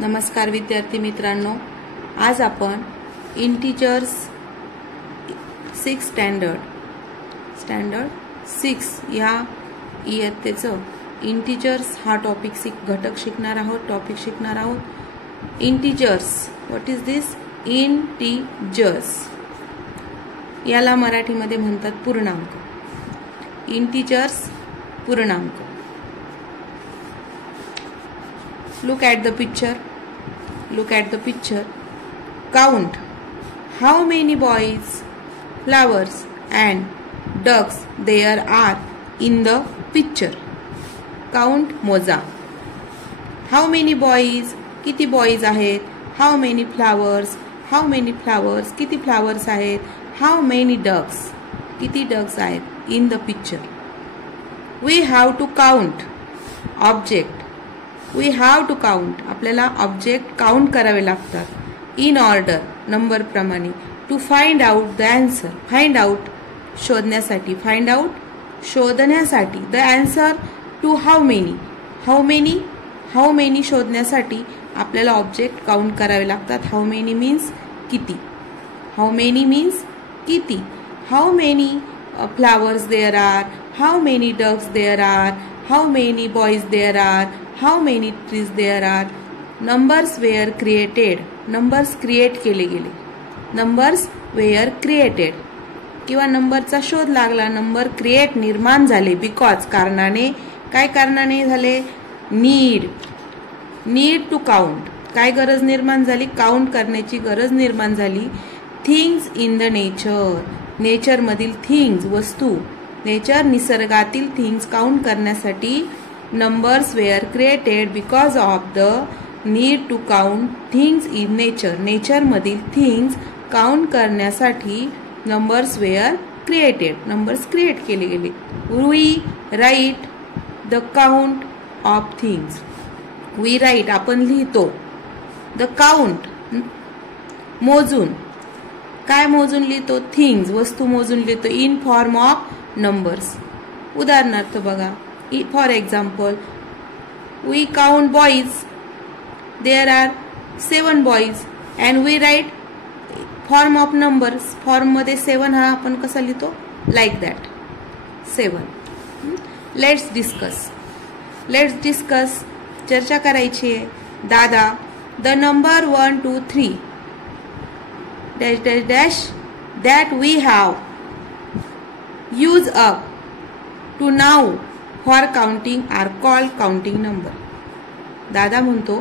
नमस्कार विद्यार्थी मित्रांनो, आज आपण इंटिजर्स 6 स्टँडर्ड 6 या इयत्तेचं इंटिजर्स हा घटक शिकणार आहोत. Integers, what is this? Integers याला मराठीमध्ये म्हणतात पूर्णांक. इंटिजर्स पूर्णांक. Look at the picture. Count how many boys, flowers and ducks there are in the picture. Count, मोजा. How many boys, किती boys आहेत. How many flowers, किती flowers आहेत. How many ducks, किती ducks आहेत in the picture. We have to count object. We have to count. आपल्याला object count करावे लागतात इन ऑर्डर, नंबर प्रमाणे. To find out the answer. Find out शोधण्यासाठी. The answer to how many शोधण्यासाठी आपल्याला object count करावे लागतात. How many means किती. How many flowers there are. How many ducks there are. How many boys there are. How many trees there are. Numbers were created. Numbers create केले गेले. Numbers were created. किंवा नंबरचा शोध लागला. Number create निर्माण झाले. Because कारणाने. काय कारणाने झाले? Need to count. काय गरज निर्माण झाली? काउंट करण्याची गरज निर्माण झाली. थिंग्स इन द नेचर मधील थिंग्स, वस्तू. निसर्गातील थिंग्स काउंट करण्यासाठी numbers were created because of the need to count things in nature मधील things काउंट करण्यासाठी numbers were created. numbers create केले गेले. we write the count of things. we write आपण लिहितो. the count मोजून. काय मोजून लिहितो? things वस्तू मोजून लिहितो in form of numbers. उदाहरणार्थ बघा. For example, we count boys. There are 7 boys and we write form of numbers. Form मध्ये 7 हा आपण कसा लिहितो? Like that. 7. Let's discuss. चर्चा करायची आहे. दादा, the number 1 2 3 dash that we have used up to now for counting are called counting number. दादा म्हणतो,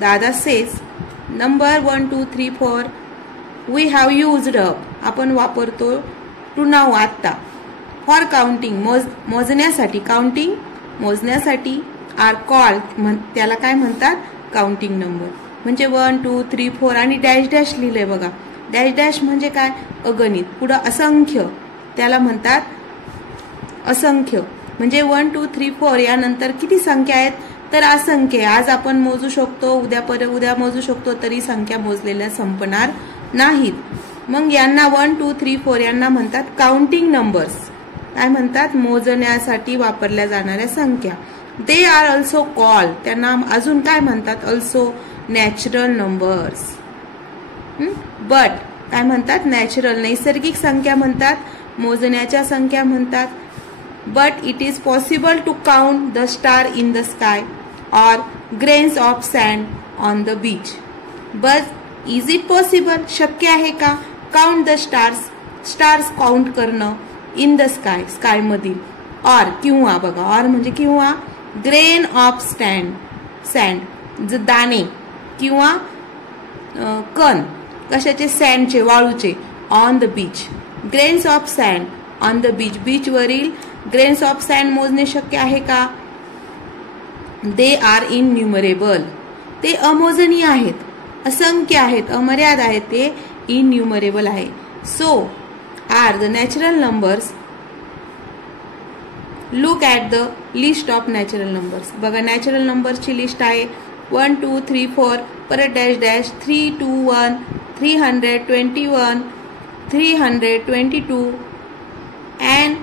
दादा says number 1 2 3 4 we have used up, आपण वापरतो to now, आता. for counting मोजण्यासाठी. counting मोजण्यासाठी are called त्याला काय म्हणतात? counting number. म्हणजे 1 2 3 4 आणि डॅश लिहिलंय बघा. डॅश म्हणजे काय? अगणित. पुढे असंख्य, त्याला म्हणतात असंख्य. म्हणजे 1 2 3 4 यानंतर किती संख्या आहेत? तर असंख्य. आज आपण मोजू शकतो, उद्या मोजू शकतो, तरी संख्या मोजलेल्या संपणार नाहीत. मग यांना 1 2 3 4 यांना म्हणतात काउंटिंग नंबर्स. काय म्हणतात? मोजण्यासाठी वापरल्या जाणाऱ्या संख्या. दे आर ऑल्सो कॉल्ड, त्यांना अजून काय म्हणतात? Also natural numbers. बट काय म्हणतात? नॅचरल, नैसर्गिक संख्या म्हणतात. मोजण्याच्या संख्या म्हणतात. But it is possible to count the star in the sky or grains of sand on the beach. But is it possible? शक्य आहे का? Count the stars count करणं in the sky मधील. or किंवा बघा, or म्हणजे किंवा. grain of sand दाणे किंवा कण कशाचे? sandचे, वाळूचे. on the beach. grains of sand on the beach. Beach वरील ग्रेन्स ऑफ सँड मोजणे शक्य आहे का? They are innumerable. ते अमोजनीय आहेत, असंख्य आहेत, अमर्याद आहेत. ते इनन्युमरेबल आहे. So are the natural numbers. Look at the list of natural numbers. बघा, नॅचरल नंबर्सची लिस्ट आहे. 1 2 3 4 परत डॅश 3 2 1 321 322 and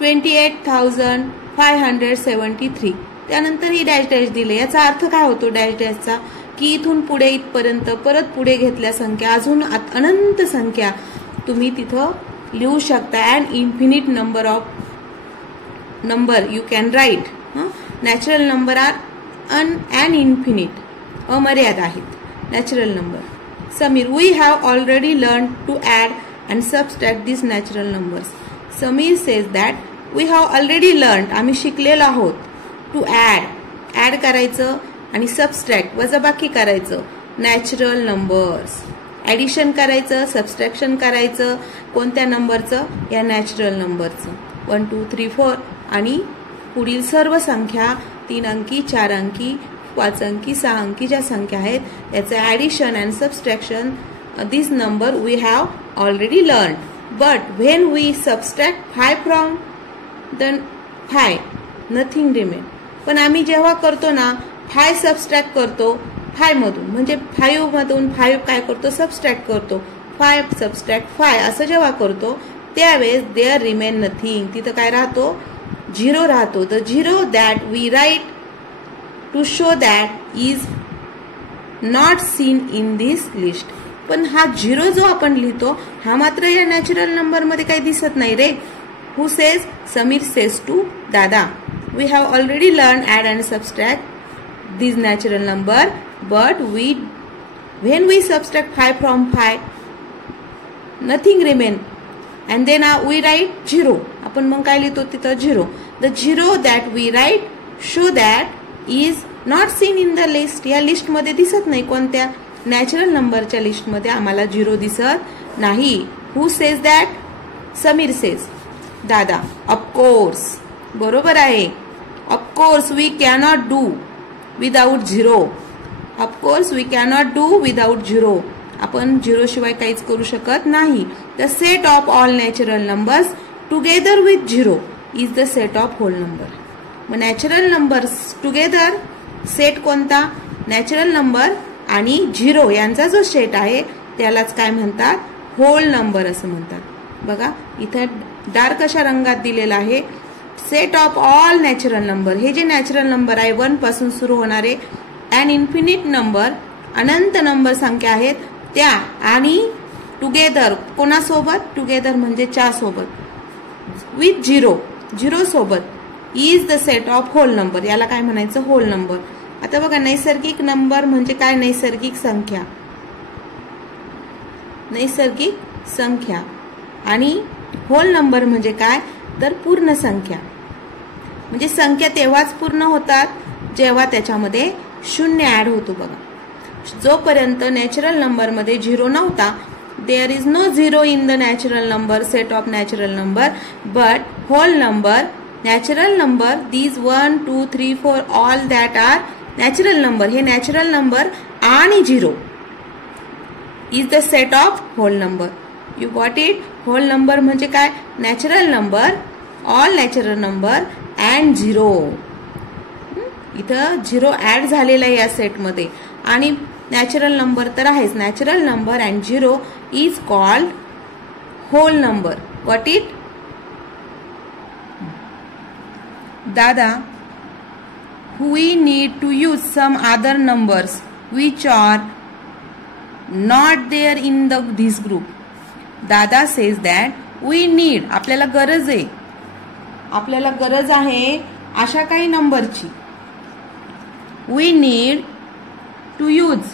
28,573. त्यानंतर ही डॅश डॅश दिले. याचा अर्थ काय होतो डॅश डॅशचा, की इथून पुढे इथपर्यंत परत पुढे घेतल्या संख्या अजून अनंत संख्या तुम्ही तिथं लिहू शकता. And infinite number of number you can write. Natural number are an infinite, अमर्याद आहेत natural number. Sameer, we have already learn to add and subtract this natural numbers. Sameer says that we have already learn, आम्ही शिकलेलो आहोत, to add करायचं आणि subtract वजाबाकी करायचं natural numbers. Addition करायचं, सबस्ट्रॅक्शन करायचं कोणत्या नंबरचं, या नॅचरल नंबरचं. 1 2 3 4 आणि पुढील सर्व संख्या 3 अंकी 4 अंकी 5 अंकी 6 अंकी ज्या संख्या आहेत याचं addition and subtraction this number we have already learn. But when we subtract 5 from the 5 nothing remain. पण आम्ही जेव्हा करतो ना 5 सबस्ट्रॅक्ट करतो 5 मधून, म्हणजे 5 मधून 5 काय करतो सबस्ट्रॅक्ट करतो, 5 सबस्ट्रॅक्ट 5 असं जेव्हा करतो त्यावेळेस देअर रिमेन नथिंग, तिथं काय राहतो, 0 राहतो. The 0 that we write to show that is not seen in this list. पण हा 0 जो आपण लिहितो हा मात्र या नॅचरल नंबर मध्ये काही दिसत नाही रे. Who says, Sameer says to दादा, we have already learn add and subtract this natural number, but when we subtract 5 from 5 nothing remain and then we write 0. आपण मग काय लिहितो तिथं 0. The 0 that we write show that is not seen in the list. या list मध्ये दिसत नाही, कोणत्या नॅचरल नंबरच्या लिस्ट मध्ये आम्हाला 0 दिसत नाही. Who says that? Sameer says दादा, ऑफकोर्स बरोबर आहे. Of course we cannot do without 0. Of course we cannot do without 0. आपण 0 शिवाय काहीच करू शकत नाही. The set of all natural numbers together with 0 is the set of whole number. मग नॅचरल नंबर्स टुगेदर सेट कोणता, नॅचरल नंबर आणि 0 यांचा जो सेट आहे त्यालाच काय म्हणतात, होल नंबर असं म्हणतात. बघा इथं डार्क अशा रंगात दिलेला आहे set of all natural number. हे जे नॅचरल नंबर आहे 1 पासून सुरू होणारे and infinite number Anant number संख्या आहेत त्या, आणि टुगेदर कोणासोबत, टुगेदर म्हणजे 4 सोबत, विथ 0 सोबत is the set of whole number. याला काय म्हणायचं, होल नंबर. आता बघा नैसर्गिक नंबर म्हणजे काय, नैसर्गिक संख्या, नैसर्गिक संख्या. आणि होल नंबर म्हणजे काय, तर पूर्ण संख्या. म्हणजे संख्या तेव्हाच पूर्ण होतात जेव्हा त्याच्यामध्ये 0 ऍड होतो. बघा जोपर्यंत नॅचरल नंबर मध्ये 0 नव्हता, there is no 0 in the natural number set of natural number, but whole number natural number these 1 2 3 4 all that are natural number. हे नॅचरल नंबर आणि 0 is the set of whole number. You got it. Whole number म्हणजे काय, natural number, all natural number and 0. इथं 0 add झालेला आहे या सेटमध्ये आणि नॅचरल नंबर तर आहेच. Natural number and 0 is called whole number. Got it. दादा, we need to use some other numbers which are not there in this group. Dada says that we need, आपल्याला गरज आहे, आपल्याला गरज आहे अशा काही नंबरची. We need to use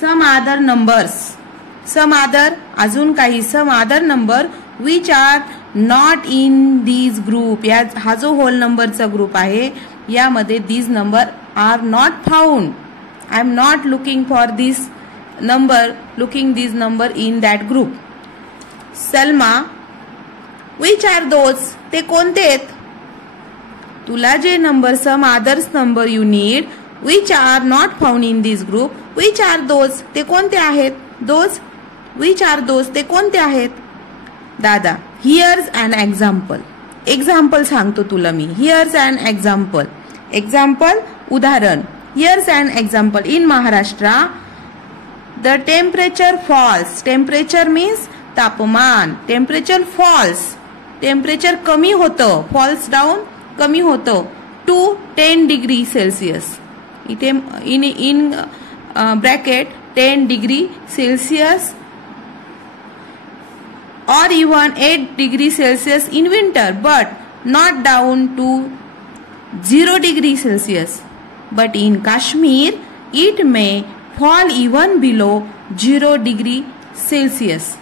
some other numbers, some other अजून काही some other number which are not in this group. या हा जो होल नंबरचा ग्रुप आहे यामध्ये these number are not found. I am not looking for this number, looking this number in that group. Salma, which are those? ते कोणते आहेत? तुला जे number some others number you need which are not found in this group, which are those? ते कोणते आहेत? those, which are those? ते कोणते आहेत? दादा, here's an example. एक्झाम्पल सांगतो तुला मी. here's an example. example उदाहरण. here's an example. in Maharashtra the temperature falls. temperature means तापमान. temperature falls. temperature कमी होतं. falls down कमी होतं. to 10 degree Celsius. इथे in bracket 10 degree Celsius or even 8 degree Celsius in winter, but not down to 0 degree Celsius. But in Kashmir, it may fall even below 0 degree Celsius.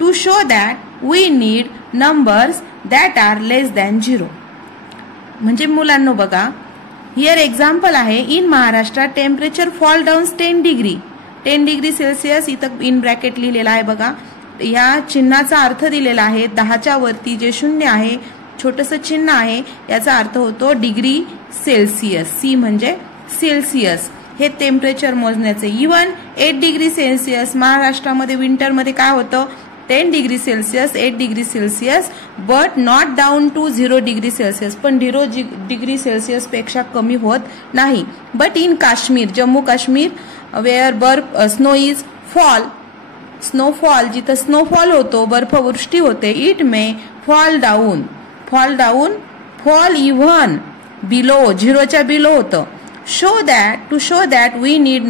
To show that, we need numbers that are less than 0. म्हणजे मुलांनो बघा, here example आहे. In Maharashtra temperature fall down 10 degree Celsius. इथं in bracket लिहिलेला आहे बघा. या चिन्हाचा अर्थ दिलेला आहे. 10च्या वरती जे शून्य आहे, छोटंसं चिन्ह आहे, याचा अर्थ होतो डिग्री सेल्सिअस. सी म्हणजे सेल्सिअस. हे टेम्परेचर मोजण्याचे. इवन 8 डिग्री सेल्सिअस महाराष्ट्रामध्ये विंटरमध्ये काय होतं, 10 degree Celsius, 8 degree Celsius, but not down to 0 degree Celsius. पण 0 डिग्री सेल्सिअस पेक्षा कमी होत नाही. But in Kashmir, Jammu Kashmir, where snow is fall, snowfall, जिथं स्नोफॉल होतो, बर्फवृष्टी होते, it may fall down even below, 0च्या बिलो होतं. To show that we need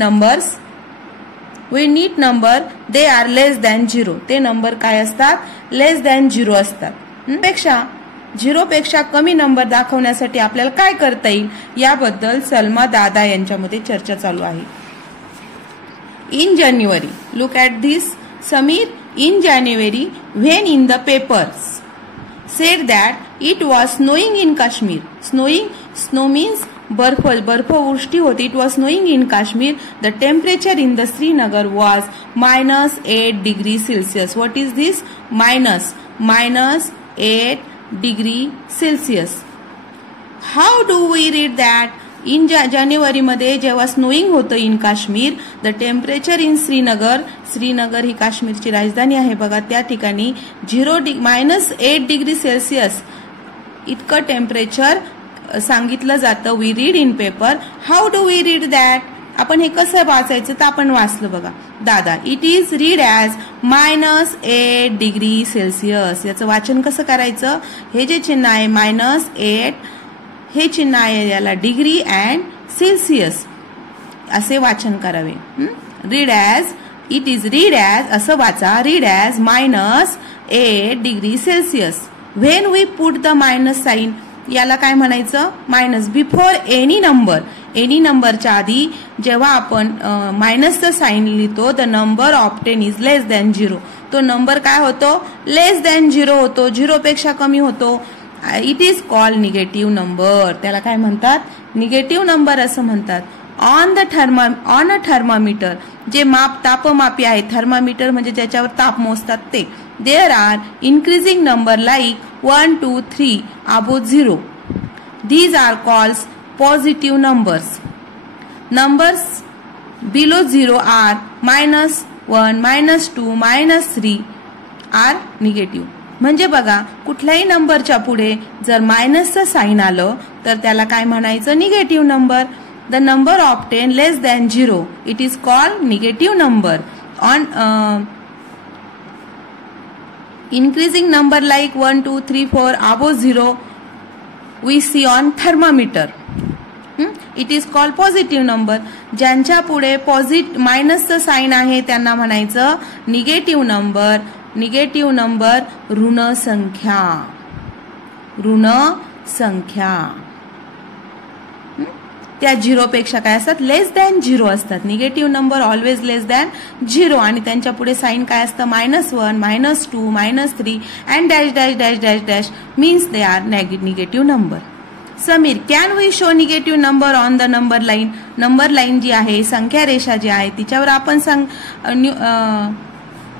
number they are less than 0. ते नंबर काय असतात, लेस दॅन 0 असतात. 0 पेक्षा कमी नंबर दाखवण्यासाठी आपल्याला काय करता येईल, याबद्दल सलमा दादा यांच्यामध्ये चर्चा चालू आहे. In January, look at this Samir. In January, when in the papers said that it was snowing in Kashmir. Snow means बर्फवृष्टी होती. It was snowing in Kashmir. The temperature in the Srinagar was -8 degree Celsius. What is this? -8 degree Celsius. How do we read that? In जानेवारी मध्ये जेव्हा snowing होतं in Kashmir, the temperature in Srinagar ही काश्मीरची राजधानी आहे बघा, त्या ठिकाणी -8 डिग्री सेल्सिअस इतकं टेम्परेचर सांगितलं जातं. We read in paper. How do we read that? आपण हे कसं वाचायचं तर आपण वाचलं बघा. दादा, it is read as -8 degree Celsius. याचं वाचन कसं करायचं? हे जे चिन्ह आहे -8, हे चिन्ह आहे, याला डिग्री अँड सेल्सिअस असे वाचन करावे. Read as, it is read as असं वाचा. Read as -8 degree Celsius. When we put the minus sign, याला काय म्हणायचं, मायनस. बिफोर एनी नंबरच्या आधी जेव्हा आपण मायनसचं साइन लिहितो, the number obtain is less than 0. तो नंबर काय होतो, लेस दॅन 0 होतो, 0 पेक्षा कमी होतो. It is called negative number. त्याला काय म्हणतात, निगेटिव्ह नंबर असं म्हणतात. ऑन अ थर्मामीटर, जे तापमापी आहे, थर्मामीटर म्हणजे ज्याच्यावर ताप मोजतात ते. There are increasing number like 1, 2, 3 above 0. These are called positive numbers. Numbers below 0 are -1, -2, -3 are negative. म्हणजे बघा, कुठल्याही नंबरच्या पुढे जर मायनसचं साइन आलं तर त्याला काय म्हणायचं, negative number. The number obtain less than 0, it is called negative number. On increasing number like 1, 2, 3, 4 above 0 we see on thermometer. It is called positive number. ज्यांच्या पुढे मायनसचं साइन आहे त्यांना म्हणायचं निगेटिव्ह नंबर. निगेटिव्ह नंबर ऋण संख्या त्या 0 पेक्षा काय असतात, लेस दॅन 0 असतात. निगेटिव्ह नंबर ऑलवेज लेस दॅन 0 आणि त्यांच्या पुढे साइन काय असतं, -1, -2, -3 and dash dash dash dash dash means they are negative number. Sameer, can we show negative number on the number line? Number line जी आहे, संख्या रेषा जी आहे, तिच्यावर आपण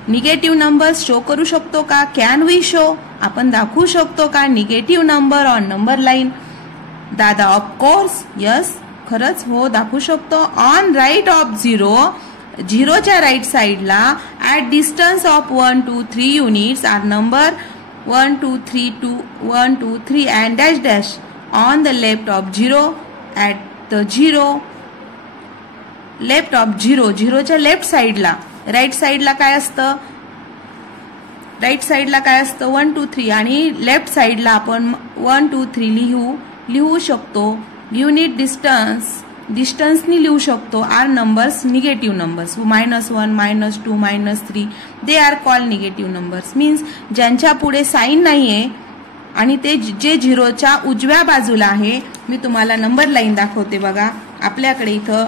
निगेटिव्ह नंबर शो करू शकतो का? कॅन वी शो, आपण दाखवू शकतो का negative number on number line? दादा, ऑफकोर्स, यस, खरंच, हो, दाखवू शकतो. ऑन राईट ऑफ 0च्या राईट साईडला at distance of 1, 2, 3 units are number 1, 2, 3, 2, 1, 2, 3 and dash dash. On the left of 0 at the 0, left of 0च्या लेफ्ट साईडला, राईट साईडला काय असतं, 1, 2, 3 आणि लेफ्ट साईडला आपण 1, 2, 3 लिहू. लिहू शकतो. युनिट डिस्टन्सनी लिहू शकतो. Are numbers negative numbers. -1, -2, -3 they are called negative numbers. Means ज्यांच्या पुढे साईन नाहीये आणि ते जे झिरोच्या उजव्या बाजूला आहे. मी तुम्हाला नंबर लाईन दाखवते बघा. आपल्याकडे इथं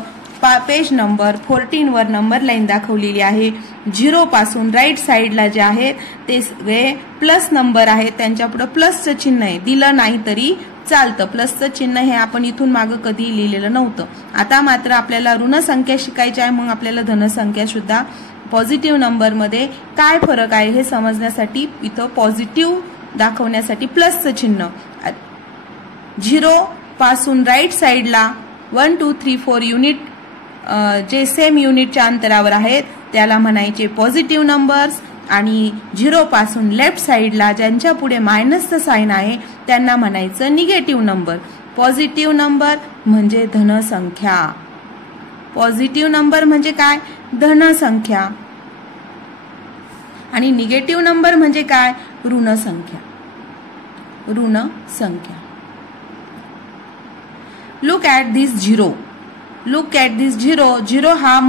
पेज नंबर 14 वर नंबर लाईन दाखवलेली आहे. 0 पासून राईट साईडला जे आहेत ते सगळे प्लस नंबर आहेत. त्यांच्या पुढे प्लसचं चिन्ह आहे. दिलं नाही तरी चालतं. प्लसचं चिन्ह हे आपण इथून मागं कधी लिहिलेलं नव्हतं. आता मात्र आपल्याला ऋण संख्या शिकायची आहे. मग आपल्याला धनसंख्या सुद्धा पॉझिटिव्ह नंबरमध्ये काय फरक आहे हे समजण्यासाठी इथं पॉझिटिव्ह दाखवण्यासाठी प्लसचं चिन्ह. 0 पासून राईट साईडला 1, 2, 3, 4 युनिट जे सेम युनिटच्या अंतरावर आहेत त्याला म्हणायचे पॉझिटिव्ह नंबर्स. आणि 0 पासून लेफ्ट साईडला ज्यांच्या पुढे मायनसचं साइन आहे त्यांना म्हणायचं निगेटिव्ह नंबर. पॉझिटिव्ह नंबर म्हणजे धनसंख्या. पॉझिटिव्ह नंबर म्हणजे काय? धनसंख्या. आणि निगेटिव्ह नंबर म्हणजे काय? ऋणसंख्या. ऋणसंख्या. Look at this zero. Look at this zero. Zero हा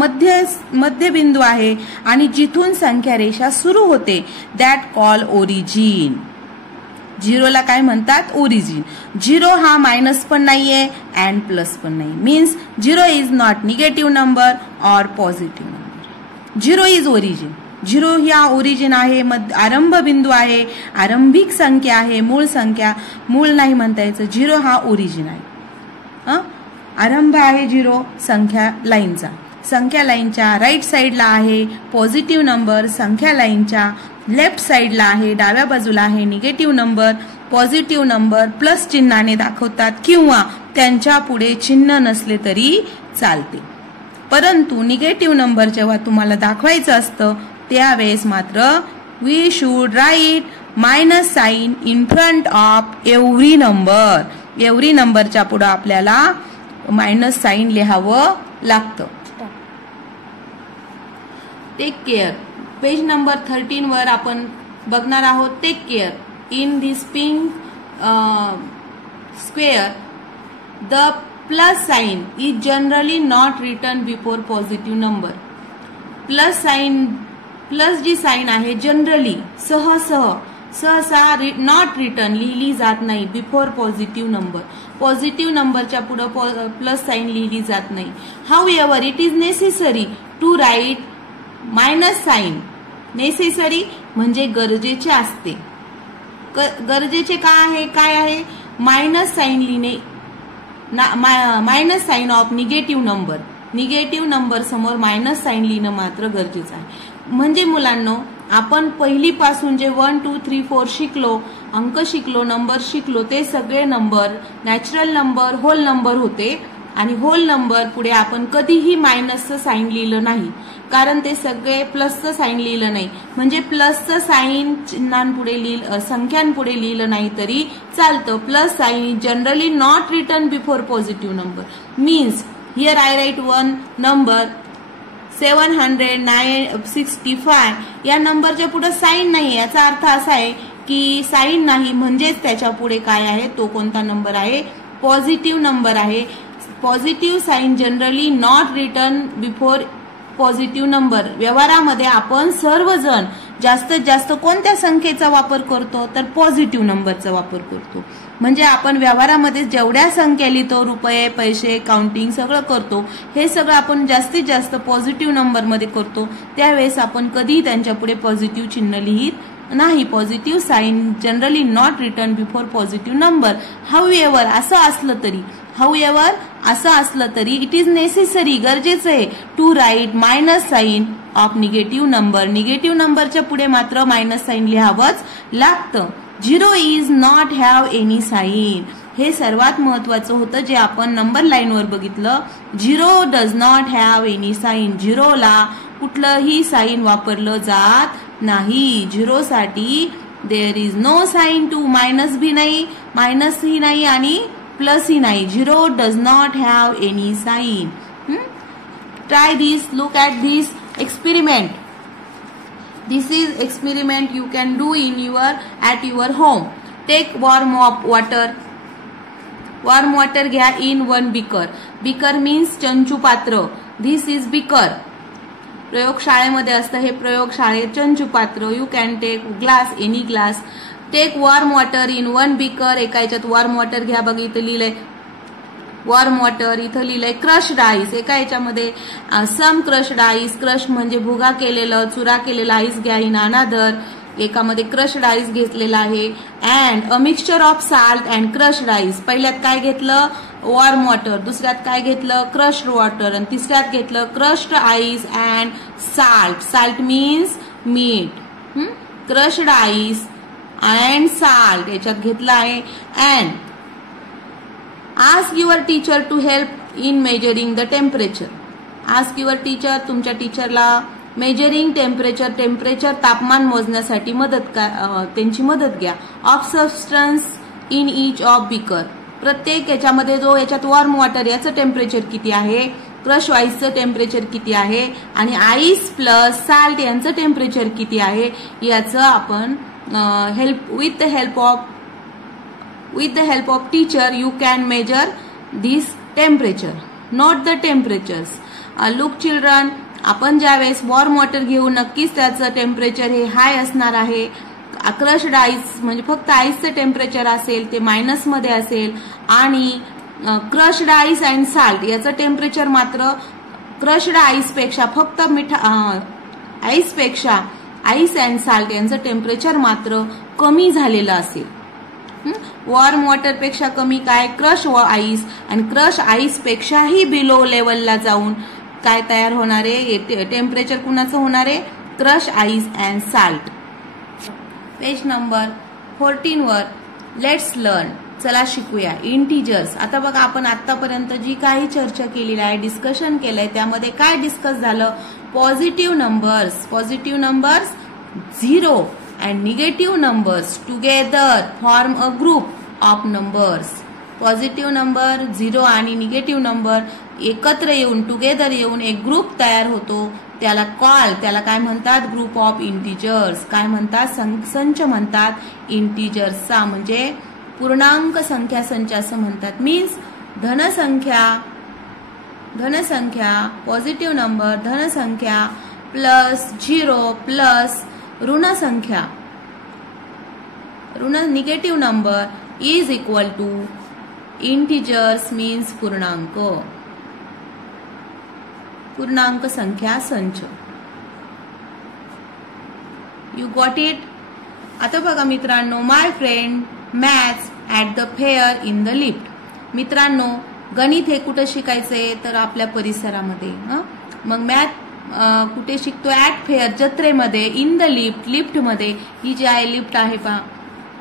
मध्यबिंदू आहे आणि जिथून संख्या रेषा सुरू होते दॅट कॉल ओरिजिन. झिरोला काय म्हणतात? ओरिजिन. झिरो हा मायनस पण नाहीये अँड प्लस पण नाही. Means zero is not negative number or positive number. Zero is origin. Zero ह्या ओरिजिन आहे. आरंभ बिंदू आहे. आरंभिक संख्या आहे. मूळ संख्या. मूळ नाही म्हणता यायचं. झिरो हा ओरिजिन आहे. आरंभ आहे झिरो संख्या लाईनचा. संख्या लाईनच्या राईट साईडला आहे पॉझिटिव्ह नंबर. संख्या लाईनच्या लेफ्ट साईडला आहे डाव्या बाजूला आहे negative number. Positive number plus चिन्हाने दाखवतात किंवा त्यांच्या पुढे चिन्ह नसले तरी चालते. परंतु निगेटिव्ह नंबर जेव्हा तुम्हाला दाखवायचं असतं त्यावेळेस मात्र we should write minus sign in front of every number. Every नंबरच्या पुढे आपल्याला मायनस साइन लिहावं लागतं. Take care. पेज नंबर 13 वर आपण बघणार आहोत. Take care. In this pink square the plus sign is generally not written before positive number. Plus sign plus जी साइन आहे जनरली सहसा नॉट रिटर्न लिहिली जात नाही बिफोर पॉझिटिव्ह नंबर. पॉझिटिव्ह नंबरच्या पुढे प्लस साइन लिहिली जात नाही. However it is necessary to write minus sign. Necessary म्हणजे गरजेचे असते. गरजेचे काय आहे? मायनस साइन लिहिणे. Minus sign of negative number. Negative number समोर मायनस साइन लिहिणं मात्र गरजेचं आहे. म्हणजे मुलांनो आपण पहिलीपासून जे 1, 2, 3, 4 शिकलो, अंक शिकलो, नंबर शिकलो ते सगळे number natural number whole number होते. आणि होल नंबर पुढे आपण कधीही मायनसचं साइन लिहिलं नाही कारण ते सगळे प्लसचं साइन लिहिलं नाही. म्हणजे प्लसचं साइन चिन्हांपुढे संख्यांपुढे लिहिलं नाही तरी चालतं. Plus sign generally not written before positive number. Means here I write one number 765 या नंबरच्या पुढे साइन नाही. याचा अर्थ असा आहे की साइन नाही म्हणजेच त्याच्या पुढे काय आहे? तो कोणता नंबर आहे? पॉझिटिव्ह नंबर आहे. Positive sign generally not written before positive number. व्यवहारामध्ये आपण सर्वजण जास्तीत जास्त कोणत्या संख्येचा वापर करतो? तर पॉझिटिव्ह नंबरचा वापर करतो. म्हणजे आपण व्यवहारामध्ये जेवढ्या संख्या लिहितो रुपये पैसे काउंटिंग सगळं करतो हे सगळं आपण जास्तीत जास्त पॉझिटिव्ह नंबरमध्ये करतो. त्यावेळेस आपण कधीही त्यांच्या पुढे पॉझिटिव्ह चिन्ह लिहित नाही. Positive sign generally not written before positive number. However असं असलं तरी इट इज नेसेसरी गरजेचं आहे to write minus sign of negative number. Negative नंबरच्या पुढे मात्र मायनस साइन लिहावंच लागतं. Zero is not have any sign. हे सर्वात महत्वाचं होतं जे आपण नंबर लाईनवर बघितलं. Zero does not have any sign. झिरोला कुठलंही साइन वापरलं जात नाही. झिरोसाठी there is no sign to. Minus भी नाही मायनस ही नाही आणि प्लस ही नाही. Zero does not have any sign. Try this. Look at this experiment. This is experiment you can do at your home. Take warm water warm water घ्या इन 1 बीकर. बीकर मीन्स चंचू पात्र. This is beaker. प्रयोगशाळेमध्ये असतं हे प्रयोगशाळेत चंचू पात्र. You can take glass, any glass. Take warm water in 1 beaker. एका याच्यात वॉर्म वॉटर घ्या. बघ इथं लिहिलंय वॉर्म वॉटर. इथं लिहिलंय क्रश्ड आईस. एका याच्यामध्ये सम क्रश्ड आईस. क्रश म्हणजे भुगा केलेलं, चुरा केलेला आईस घ्या इन अनादर. एकामध्ये क्रश्ड आईस घेतलेला आहे. And a mixture of salt and crushed ice. पहिल्यात काय घेतलं वॉर्म वॉटर, दुसऱ्यात काय घेतलं क्रश्ड वॉटर, आणि तिसऱ्यात घेतलं crushed ice and salt. Salt means मीठ. क्रश्ड आईस अँड साल्ट याच्यात घेतलं आहे. And ask your teacher to help in measuring the temperature. Ask your teacher, तुमच्या टीचरला मेजरिंग टेम्परेचर, टेम्परेचर तापमान मोजण्यासाठी त्यांची मदत घ्या. Of substance in each of beaker. प्रत्येक याच्यामध्ये जो याच्यात वॉर्म वॉटर याचं टेम्परेचर किती आहे, क्रश आईसचं टेम्परेचर किती आहे, आणि आईस प्लस साल्ट यांचं टेम्परेचर किती आहे याचं आपण with the help of teacher you can major this temperature. Note the temperatures. Look children, आपण ज्यावेळेस वॉर्म वॉटर घेऊ नक्कीच त्याचं टेम्परेचर हे हाय असणार आहे. क्रश्ड आईस म्हणजे फक्त आईसचं टेम्परेचर असेल ते मायनस मध्ये असेल, आणि क्रश्ड आईस अँड साल्ट याचं टेम्परेचर मात्र क्रश्ड आईस पेक्षा फक्त आईसपेक्षा आईस अँड साल्ट यांचं टेम्परेचर मात्र कमी झालेलं असेल. वॉर्म वॉटर पेक्षा कमी काय क्रश आईस, आणि क्रश आईस पेक्षाही बिलो लेवलला जाऊन काय तयार होणार आहे टेम्परेचर कुणाचं होणार आहे crush ice and salt. Page number 14 वर लेट्स लर्न. चला शिकूया इंटिजर्स. आता बघा आपण आतापर्यंत जी काही चर्चा केलेली आहे, डिस्कशन केलंय, त्यामध्ये काय डिस्कस झालं. Positive numbers 0 and negative numbers together form a group of numbers. Positive number 0 आणि निगेटिव्ह नंबर एकत्र येऊन टुगेदर येऊन एक ग्रुप तयार होतो. त्याला काय म्हणतात ग्रुप ऑफ इंटिजर्स. काय म्हणतात संच म्हणतात इंटिजर्सचा, म्हणजे पूर्णांक संख्या संच असं म्हणतात. मीन्स धनसंख्या पॉझिटिव्ह नंबर धनसंख्या प्लस 0 प्लस ऋण negative number is equal to integers means पूर्णांक संख्या संच. You got it. आता बघा मित्रांनो, my friend maths at the fair in the lift. मित्रांनो गणित हे कुठं शिकायचंय तर आपल्या परिसरामध्ये. मग मॅथ कुठे शिकतो ऍट फेअर जत्रेमध्ये, इन द लिफ्ट मध्ये. ही जी आहे लिफ्ट आहे पहा.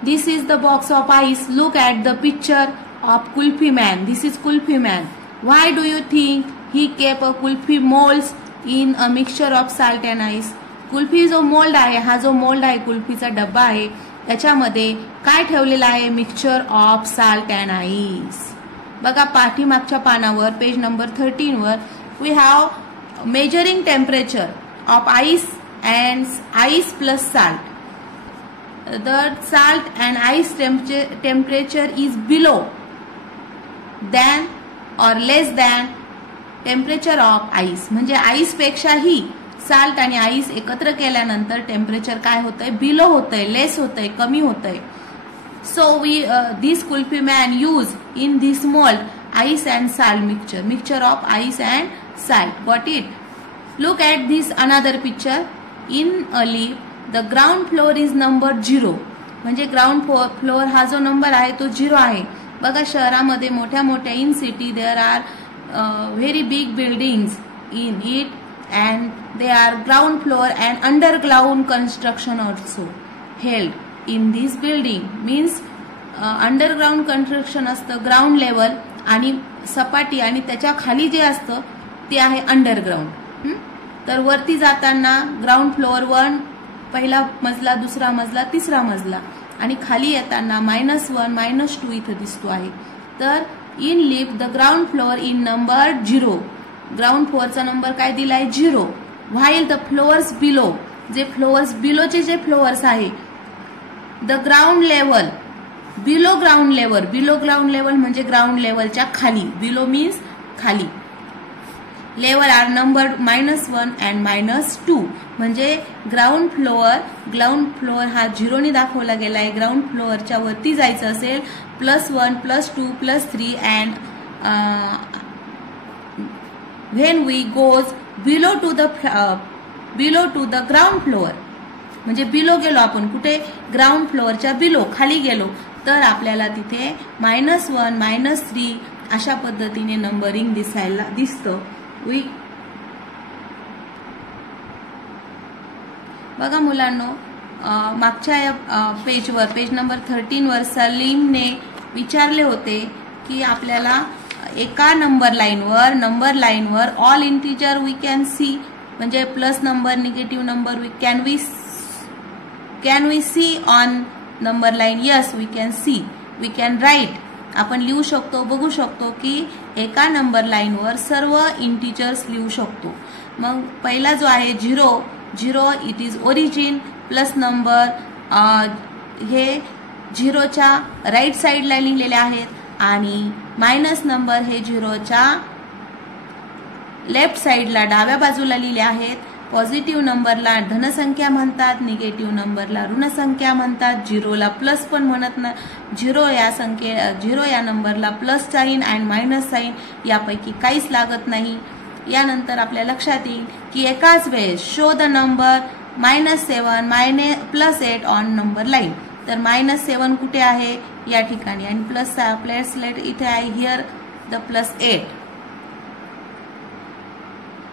This is the box of ice. Look at the picture of kulfi man. This is kulfi man. Why do you think he kept a kulfi moulds in a mixture of salt and ice. Kulfi जो mould आहे, हा जो mould आहे कुल्फीचा डब्बा आहे, त्याच्यामध्ये काय ठेवलेला आहे mixture of salt and ice. बघा पाठीमागच्या पानावर पेज नंबर 13 वर we have measuring temperature of ice and ice plus salt. The salt and ice temperature is below than or less than temperature of ice. म्हणजे ice पेक्षाही salt आणि ice एकत्र केल्यानंतर temperature काय होतंय बिलो होतंय, लेस होतंय, कमी होतंय. So this kulfi man use in this mold ice and salt mixture of ice and salt. Got it? Look at this another picture. In a leaf, the ground floor is numbered 0. म्हणजे ground floor हा जो number आहे तो 0 आहे. बघा शहरामध्ये मोठ्या मोठ्या in city there are very big buildings in it and they are ground floor and underground construction also held in this building. Means underground construction असतं ग्राउंड लेवल, आणि सपाटी आणि त्याच्या खाली जे असतं ते आहे अंडरग्राउंड. तर वरती जाताना ग्राउंड फ्लोअर 1 पहिला मजला, दुसरा मजला, तिसरा मजला, आणि खाली येताना -1 -2 इथं दिसतो आहे. तर in lift the ground floor in number 0. Ground फ्लोअरचा नंबर काय दिलाय 0. व्हाईल द फ्लोअर्स बिलो, जे फ्लोअर्स बिलोचे जे फ्लोअर्स आहे the ground level below ground level, below ground level म्हणजे ग्राउंड लेवलच्या खाली, बिलो मीन्स खाली. लेवल आर नंबर्ड -1 and -2 म्हणजे ग्राउंड फ्लोअर हा 0 ने दाखवला गेलाय. ग्राउंड फ्लोअरच्या वरती जायचं असेल +1, +2, +3 and when we goes below to the ground floor म्हणजे बिलो गेलो आपण कुठे, ग्राउंड फ्लोअरच्या बिलो खाली गेलो तर आपल्याला तिथे -1, -3 अशा पद्धतीने नंबरिंग दिसतं. बघा मुलांनो, मागच्या पेजवर, पेज नंबर 13 वर सलीमने विचारले होते की आपल्याला एका नंबर लाईनवर all integer we can see म्हणजे plus number, negative number can we see on number line. Yes we can see, we can write. आपण लिहू शकतो, बघू शकतो की एका नंबर लाईनवर सर्व इंटिजर्स लिहू शकतो. मग पहिला जो आहे 0 it is origin plus number, हे 0च्या राईट साईडला लिहिलेले आहेत आणि मायनस नंबर हे 0च्या लेफ्ट साईडला डाव्या बाजूला लिहिले आहेत. पॉझिटिव्ह नंबरला धनसंख्या म्हणतात, निगेटिव्ह नंबरला ऋणसंख्या म्हणतात. 0ला प्लस पण म्हणत नाही. 0 या नंबरला plus sign and minus sign यापैकी काहीच लागत नाही. यानंतर आपल्या लक्षात येईल की एकाच वेळेस show the number -7 +8 on number line. तर -7 कुठे आहे या ठिकाणी आणि प्लस इथे आहे हिअर द +8.